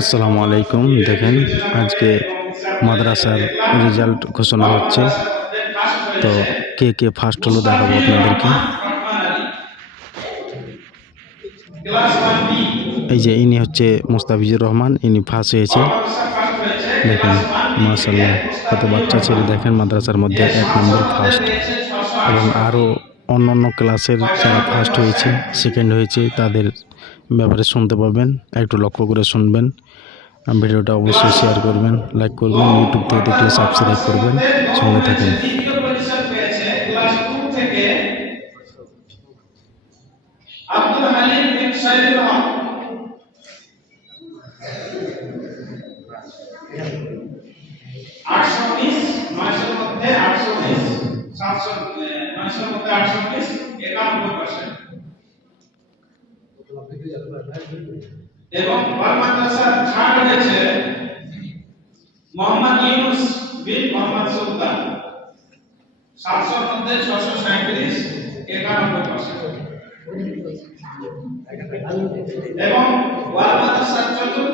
আসসালামু আলাইকুম। দেখেন আজকে মাদ্রাসার রেজাল্ট ঘোষণা হচ্ছে। তো কে কে ফার্স্ট হলো দেখাবো আপনাদেরকে। এই যে ইনি হচ্ছে মুস্তাফিজুর রহমান, ইনি ফার্স্ট হয়েছে। দেখেন মাশাআল্লাহ কত বাচ্চা ছেলে, দেখেন মাদ্রাসার মধ্যে 1 নম্বর ফার্স্ট। এবং আরও অন্য ক্লাসের যারা ফার্স্ট হয়েছে, সেকেন্ড হয়েছে, তাদের ব্যাপারে শুনতে পাবেন। একটু লক্ষ্য করে শুনবেন। ভিডিওটা অবশ্যই শেয়ার করবেন, লাইক করবেন, ইউটিউব থেকে দেখলে সাবস্ক্রাইব করবেন, সঙ্গে থাকেন। দ্বিতীয় পজিশন পেয়েছে ক্লাস 2 থেকে আব্দুল হালিম বিন সাইদুর রহমান। 819 900 মধ্যে 819 700 900 মধ্যে 819 91%। এবং ওয়াল মাদ্রাসার থার্ড হয়েছে মোহাম্মদ ইউনুস বিন মোহাম্মদ সুলতান। 700 মধ্যে 637 91%। এবং ওয়াল মাদ্রাসার চতুর্থ